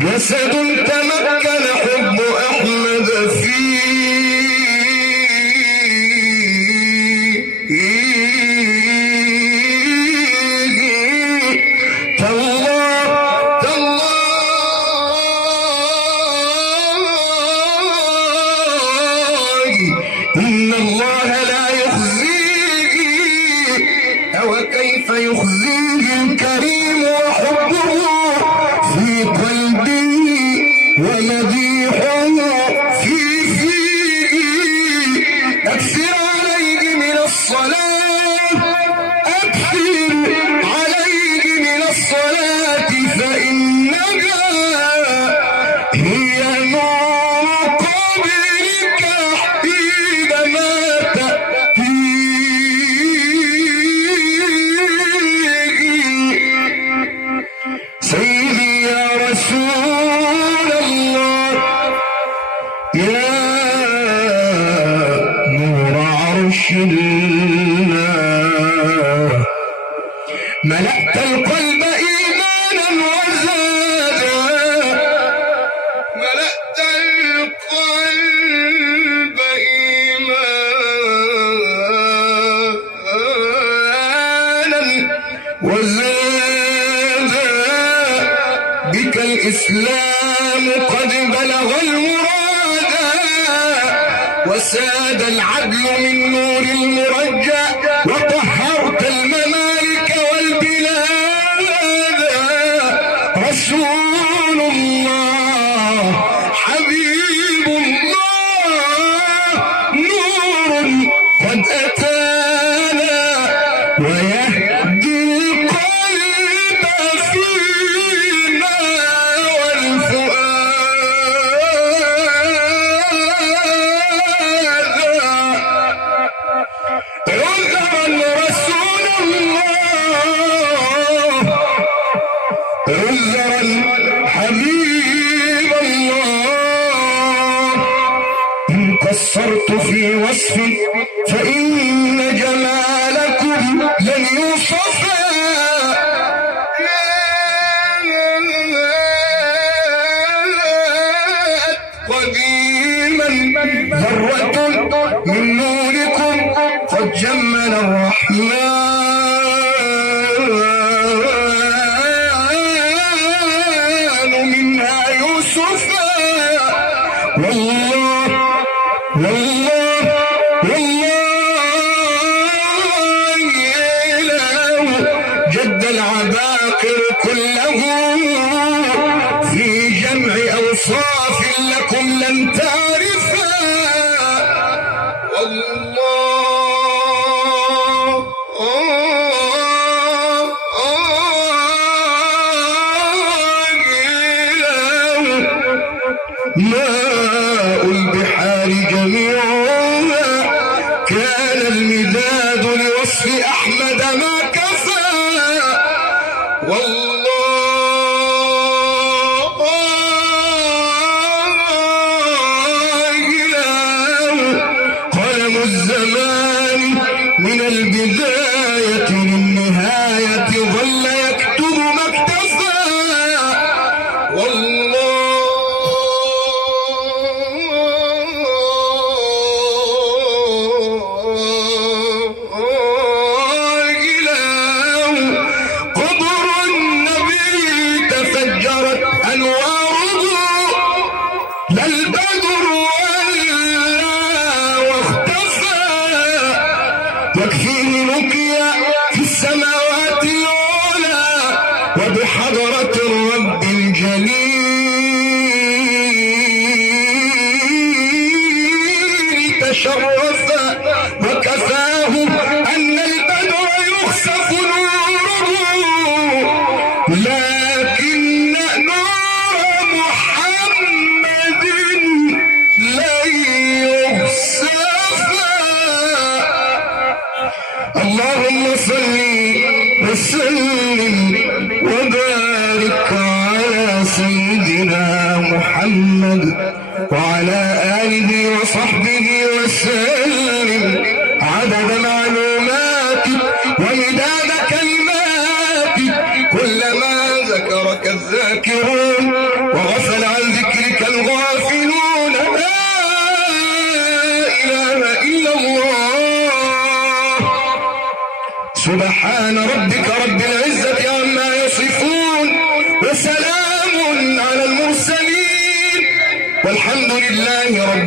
جسد تمكن حب أحمد إن الله لا يخزيه، وكيف يخزيه الكريم وحبه في قلبي ومديحه في فيه. أكثر عليه من الصلاة، أكثر عليه من الصلاة، فإنها هي نور قبرك حين مات سيدي يا رسول الله، يا نور عرش الله، ملأت القلب إيمانا وزادا، ملأت القلب إيمانا وزادا، بك الإسلام قد بلغ المراد، وساد العدل من نور المرجى، وطهرت الممالك والبلاد. رسول الله حبيب الله، نور قد أتانا ويهدي القلب فينا والفؤاد. عذرا رسول الله، عذرا حبيب الله، إن قصرت في وصفي فإن جمالكم لن يوصفا. قديما ذرة من نوركم قد جمل الرحمن منها يوسفا. والله والله والله إله جد العباقر كلهم في جمع أوصاف لكم لن تعرفا. والله ماء البحار جميعها كان المداد لوصف أحمد ما كفى. والله قلم الزمان من البداية للنهاية ظل يكتب ما اكتفى. والله قبر النبي تفجرت أنواره، لا البدر ولا واختفى. يكفيه رقيا في السماوات العلى، وبحضرة الرب الجليل تشرفا. وكفاه أن البدر يخسف نوره، لكن نور محمد لن يخسفا. اللهم صل وسلم وبارك على سيدنا محمد وعلى آله وصحبه وسلم عدد معلوماتك ومداد كلماتك، كلما ذكرك الذاكرون لله رب